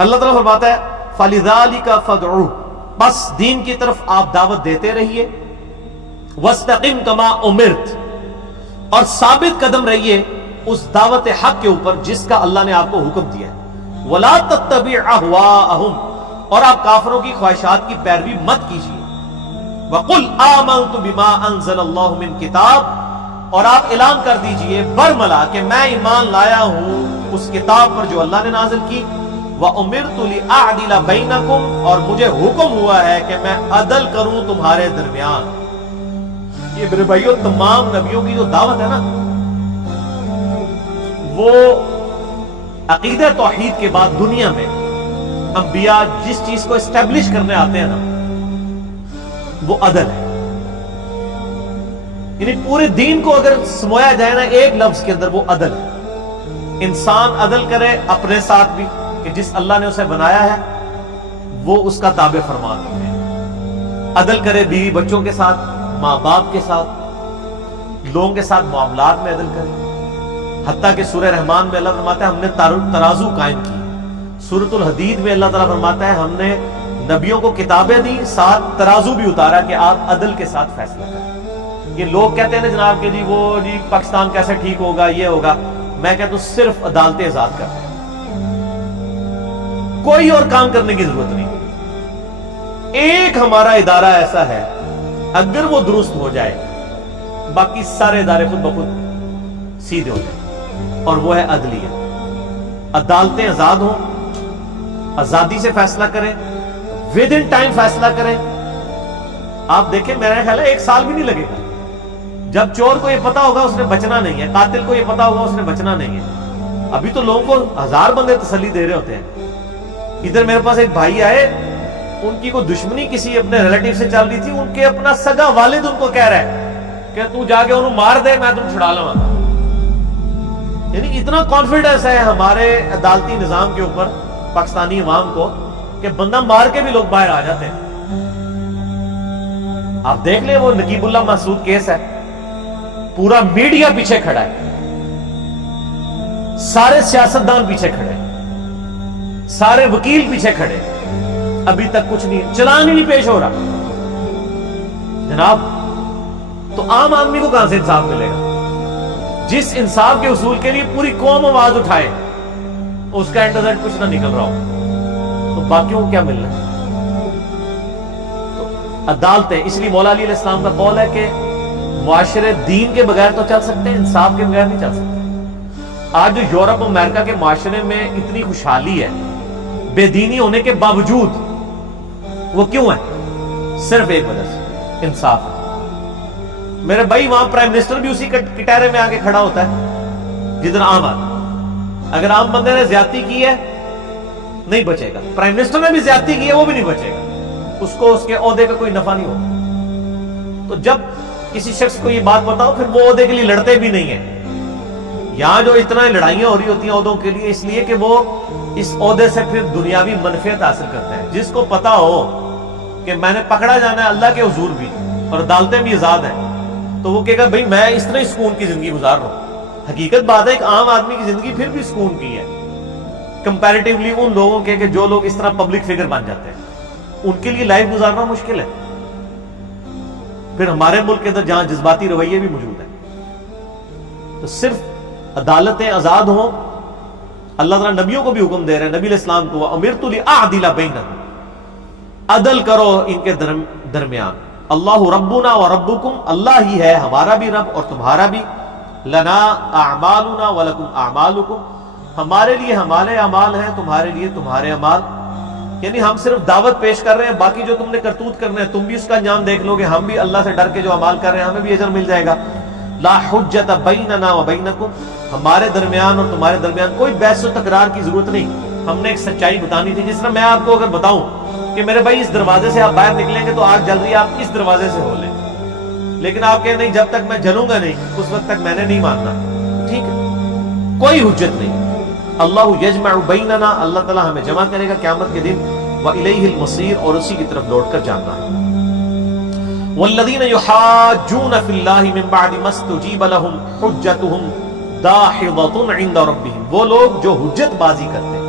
اللہ تعالیٰ فرماتا ہے فَلِذَٰلِكَ فَادْعُوهُ، بس دین کی طرف آپ دعوت دیتے رہیے، وَاسْتَقِمْ كَمَا أُمِرْتَ، اور ثابت قدم رہیے اس دعوت حق کے اوپر جس کا اللہ نے آپ کو حکم دیا ہے، وَلَا تَتَّبِعْ أَهْوَاءَهُمْ، اور آپ کافروں کی خواہشات کی پیروی مت کیجیے، وَقُلْ آمَنْتُ بِمَا أَنزَلَ اللَّهُ مِنْ كِتَابٍ، اور آپ اعلان کر دیجئے برملا کہ میں ایمان لایا ہوں اس کتاب پر جو اللہ نے نازل کی، وَأُمِرْتُ لِأَعْدِلَ بَيْنَكُمْ، اور مجھے حکم ہوا ہے کہ میں عدل کروں تمہارے درمیان۔ یہ میرے بھائیو تمام نبیوں کی جو دعوت ہے نا، وہ عقیدہ توحید کے بعد دنیا میں انبیاء جس چیز کو اسٹیبلش کرنے آتے ہیں نا، وہ عدل ہے۔ یعنی پورے دین کو اگر سمویا جائے نا ایک لفظ کے اندر، وہ عدل ہے۔ انسان عدل کرے اپنے ساتھ بھی کہ جس اللہ نے اسے بنایا ہے وہ اس کا تابع فرمان ہے، عدل کرے بیوی بچوں کے ساتھ، ماں باپ کے ساتھ، لوگوں کے ساتھ معاملات میں عدل کرے۔ حتیٰ کہ سورہ رحمان میں اللہ فرماتا ہے ہم نے ترازو قائم کی، سورۃ الحدید میں اللہ تعالیٰ فرماتا ہے ہم نے نبیوں کو کتابیں دی، ساتھ ترازو بھی اتارا کہ آپ عدل کے ساتھ فیصلہ کریں۔ یہ لوگ کہتے ہیں نا جناب کہ جی وہ جی پاکستان کیسے ٹھیک ہوگا، یہ ہوگا، میں کہتا ہوں صرف عدالتیں آزاد کرتے ہیں، کوئی اور کام کرنے کی ضرورت نہیں۔ ایک ہمارا ادارہ ایسا ہے اگر وہ درست ہو جائے باقی سارے ادارے خود بخود سیدھے ہو جائیں، اور وہ ہے عدلیہ۔ عدالتیں آزاد ہوں، آزادی سے فیصلہ کریں، ود ان ٹائم فیصلہ کریں۔ آپ دیکھیں میرا خیال ہے 1 سال بھی نہیں لگے گا، جب چور کو یہ پتا ہوگا اس نے بچنا نہیں ہے، قاتل کو یہ پتا ہوگا اس نے بچنا نہیں ہے۔ ابھی تو لوگوں کو 1000 بندے تسلی دے رہے ہوتے ہیں۔ ادھر میرے پاس ایک بھائی آئے، ان کی کوئی دشمنی کسی اپنے ریلیٹیو سے چل رہی تھی، ان کے اپنا سگا والد ان کو کہہ رہا ہے کہ تو جا کے انہوں مار دے میں تم چھڑا لوں گا۔ یعنی اتنا کانفیڈنس ہے ہمارے عدالتی نظام کے اوپر پاکستانی عوام کو کہ بندہ مار کے بھی لوگ باہر آ جاتے ہیں۔ آپ دیکھ لیں وہ نقیب اللہ محسود کیس ہے، پورا میڈیا پیچھے کھڑا ہے، سارے سیاستدان پیچھے کھڑے، سارے وکیل پیچھے کھڑے، ابھی تک کچھ نہیں، چلان ہی نہیں پیش ہو رہا۔ جناب تو عام آدمی کو کہاں سے انصاف ملے گا؟ جس انصاف کے اصول کے لیے پوری قوم آواز اٹھائے اس کا اینڈ رزلٹ کچھ نہ نکل رہا ہو تو باقیوں کو کیا ملنا ہے؟ تو عدالتیں، اس لیے مولا علی علیہ السلام کا قول ہے کہ معاشرے دین کے بغیر تو چل سکتے ہیں، انصاف کے بغیر نہیں چل سکتے۔ آج جو یورپ امریکہ کے معاشرے میں اتنی خوشحالی ہے بے دینی ہونے کے باوجود، وہ کیوں ہے؟ صرف ایک وجہ سے، انصاف ہے۔ میرے بھائی وہاں پرائم منسٹر بھی اسی کٹہرے میں آگے کھڑا ہوتا ہے جدھر عام آدمی۔ اگر عام بندے نے زیادتی کی ہے نہیں بچے گا، پرائم منسٹر نے بھی زیادتی کی ہے وہ بھی نہیں بچے گا، اس کو اس کے عہدے کا کوئی نفع نہیں ہوگا۔ تو جب کسی شخص کو یہ بات بتاؤ پھر وہ عہدے کے لیے لڑتے بھی نہیں ہیں۔ یہاں جو اتنا لڑائیاں ہو رہی ہوتی ہیں عہدوں کے لیے، اس لیے کہ وہ اس عہدے سے پھر دنیاوی منفعت حاصل کرتے ہیں۔ جس کو پتا ہو کہ میں نے پکڑا جانا ہے اللہ کے حضور بھی اور عدالتیں بھی آزاد ہیں، تو وہ کہے گا بھائی میں اس طرح سکون کی زندگی گزار رہا ہوں۔ حقیقت بات ہے ایک عام آدمی کی زندگی پھر بھی سکون کی ہے کمپیریٹیولی ان لوگوں کے کہ جو لوگ اس طرح پبلک فگر بن جاتے ہیں، ان کے لیے لائف گزارنا مشکل ہے۔ پھر ہمارے ملک کے اندر جہاں جذباتی رویے بھی موجود ہیں، تو صرف عدالتیں آزاد ہوں۔ اللہ تعالیٰ نبیوں کو بھی حکم دے رہے ہیں، نبی علیہ السلام کو وَأُمِرْتُ لِأَعْدِلَ بَيْنَكُمْ، عدل کرو ان کے درمیان۔ اللہ ربنا وربکم، اللہ ہی ہے ہمارا بھی رب اور تمہارا بھی۔ لنا اعمالنا ولکم اعمالکم، ہمارے لیے ہمارے اعمال ہیں، تمہارے لیے تمہارے اعمال۔ یعنی ہم صرف دعوت پیش کر رہے ہیں، باقی جو تم نے کرتوت کرنا ہے تم بھی اس کا انجام دیکھ لو گے، ہم بھی اللہ سے ڈر کے جو اعمال کر رہے ہیں ہمیں بھی اجر مل جائے گا۔ لا حجت بیننا وبینکم، ہمارے درمیان اور تمہارے درمیان کوئی بحث و تکرار کی ضرورت نہیں۔ ہم نے ایک سچائی بتانی تھی، جس طرح میں آپ کو اگر بتاؤں کہ میرے بھائی اس دروازے سے آپ باہر نکلیں گے تو آگ جل رہی ہے، آپ اس دروازے سے ہو لیں، لیکن آپ کہیں نہیں جب تک میں جلوں گا نہیں اس وقت تک میں نے نہیں ماننا، ٹھیک ہے، کوئی حجت نہیں۔ اللہ یجمع بیننا، اللہ تعالیٰ ہمیں جمع کرے گا قیامت کے دن، وإلیہ المصیر، اور اسی کی طرف لوٹ کر جانا ہے۔ والذین یحاجون فی اللہ من بعد ما استجیب لهم حجتهم داحضۃ عند ربهم، وہ لوگ جو حجت بازی کرتے ہیں،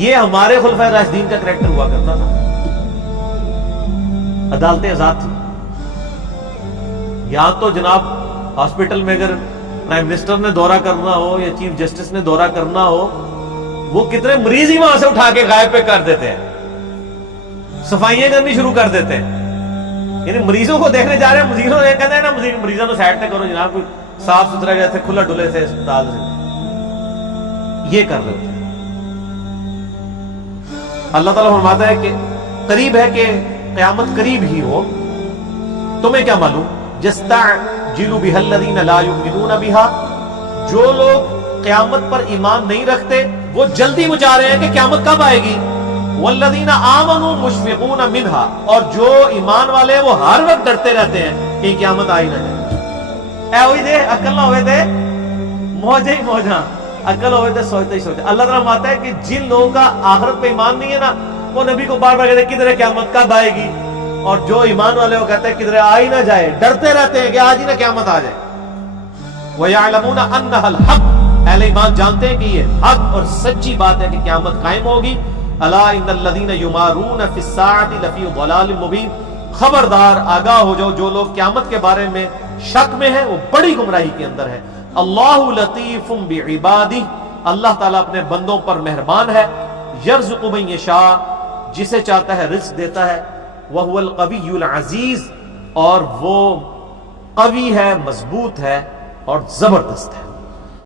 یہ ہمارے خلفائے راشدین کا کریکٹر ہوا کرتا تھا. عدالتیں آزاد تھی. یہاں تو جناب ہاسپٹل میں اگر پرائم منسٹر نے دورہ کرنا ہو یا چیف جسٹس نے دورہ کرنا ہو, وہ کتنے مریض ہی وہاں سے اٹھا کے غائب پہ کر دیتے ہیں, صفائیاں کرنی شروع کر دیتے ہیں. یعنی مریضوں کو دیکھنے جا رہے ہیں, مریضوں نے کہتے ہیں نا مریضوں کو سائڈ پہ کرو جناب, کوئی صاف ستھرا جیسے کھلا ڈلے تھے اسپتال سے, یہ کر رہے تھے. اللہ تعالیٰ فرماتا ہے کہ قریب ہے کہ قیامت قریب ہی ہو. تمہیں کیا معلوم؟ یستعجل بها الذین لا یؤمنون بها, جو لوگ قیامت پر ایمان نہیں رکھتے وہ جلدی بچا رہے ہیں کہ قیامت کب آئے گی. والذین آمنوا مشفقون منها, اور جو ایمان والے ہیں وہ ہر وقت ڈرتے رہتے ہیں کہ قیامت آئی نہ جائے. اے ہوئی دے عقل نہ ہوئے تھے موجے ہی موجاں, عقل ہوئے تھے سوچتے ہی سوچتے. اللہ تعالیٰ فرماتا ہے کہ جن لوگوں کا آخرت پہ ایمان نہیں ہے نا, وہ نبی کو بار بار کہتے ہیں کدھر ہے قیامت, کب آئے گی. اور جو ایمان والے وہ کہتے ہیں کدھر آ ہی نہ جائے, ڈرتے رہتے ہیں کہ آج ہی نہ قیامت آ جائے. وَيَعْلَمُونَ أَنَّهَا الْحَقُّ, اہل ایمان جانتے ہیں کہ یہ حق اور سچی بات ہے کہ قیامت قائم ہوگی. أَلَا إِنَّ الَّذِينَ يُمَارُونَ فِي السَّاعَةِ لَفِي ضَلَالٍ مُبِينٍ, خبردار آگاہ ہو جاؤ, جو لوگ قیامت کے بارے میں شک میں ہیں وہ بڑی گمراہی کے اندر ہے. اللہ لطیف بعبادہ, اللہ تعالیٰ اپنے بندوں پر مہربان ہے. یرزق من یشاء, جسے چاہتا ہے رزق دیتا ہے. وَهُوَ الْقَوِيُّ الْعَزِيزُ, اور وہ قوی ہے, مضبوط ہے اور زبردست ہے.